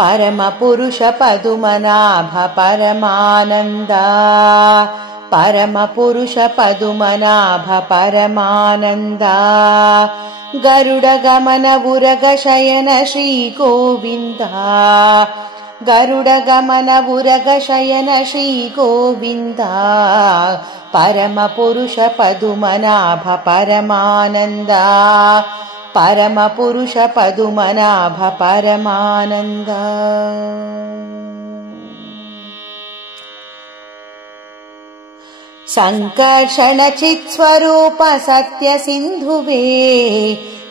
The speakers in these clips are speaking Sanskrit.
परमपुरुष पदुमनाभ परमानन्द परमपुरुष पदुमनाभ परमानन्द गरुडगमन उरग शयन श्री गोविन्द गरुडगमन उरग शयन श्री गोविन्द परमपुरुष पदुमनाभ परमानन्द परमपुरुष पदुमनाभ परमानन्द संकर्षण चित्स्वरूप सत्य सिन्धुवे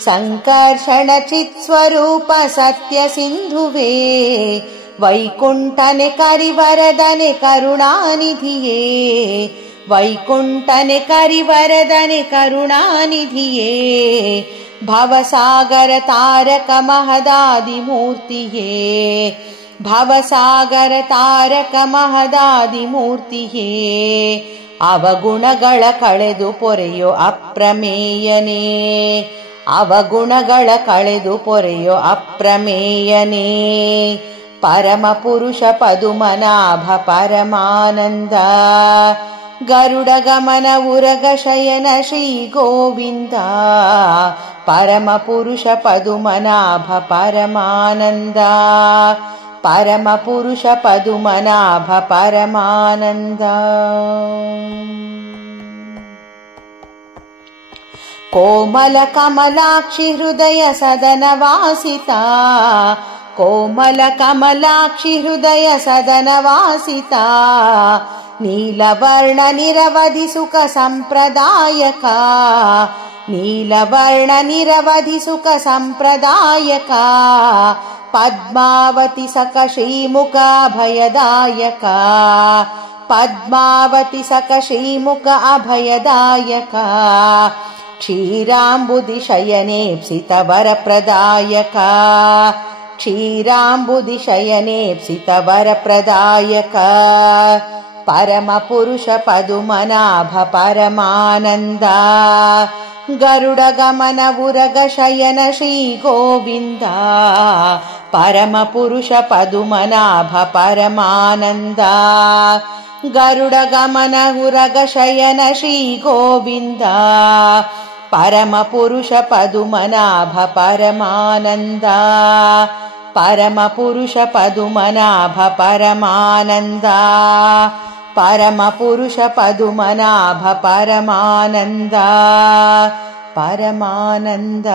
संकर्षण चित्स्वरूप सत्य सिन्धुवे वैकुण्ठने करिवरदने करुणानिधिये वैकुण्ठने करिवरदने करुणानिधिये भवसागर तारक महदादिमूर्तिये भवसागर तारक महदादिमूर्तिये ಅವಗುಣಗಳ ಕಳೆದು ಪೊರೆಯೋ ಅಪ್ರಮೇಯನೇ ಅವಗುಣಗಳ ಕಳೆದು ಪೊರೆಯೋ ಅಪ್ರಮೇಯನೇ ಪರಮಪುರುಷ ಪದುಮನಾಭ ಪರಮಾನಂದ ಗರುಡಗಮನ ಉರಗ ಶಯನ ಶ್ರೀ ಗೋವಿಂದ ಪರಮಪುರುಷ ಪದುಮನಾಭ ಪರಮಾನಂದ परमपुरुष पदुमनाभ परमानन्द कोमल कमलाक्षि हृदय सदन वासिता कोमल कमलाक्षि हृदय सदन वासिता नीलवर्ण निरवधि सुख संप्रदायका नीलवर्ण निरवधि सुख संप्रदायका पद्मावती सख श्रीमुख अभयदायक पद्मावती सख श्रीमुख अभयदायक क्षीराम्बुधि शयनेप्सित वरप्रदायक क्षीराम्बुधि शयनेप्सित वरप्रदायक परमपुरुष पदुमनाभ परमानन्द गरुडगमन उरग शयन श्री गोविन्द परमपुरुष पदुमनाभ परमानन्द गरुडगमन उरग शयन श्री गोविन्द परमपुरुष पदुमनाभ परमानन्द परमपुरुष पदुमनाभ परमानन्द परमपुरुष पदुमनाभ परमानन्द परमानन्द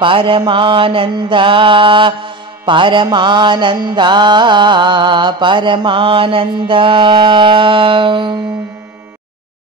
परमानन्द परमानन्द परमानन्द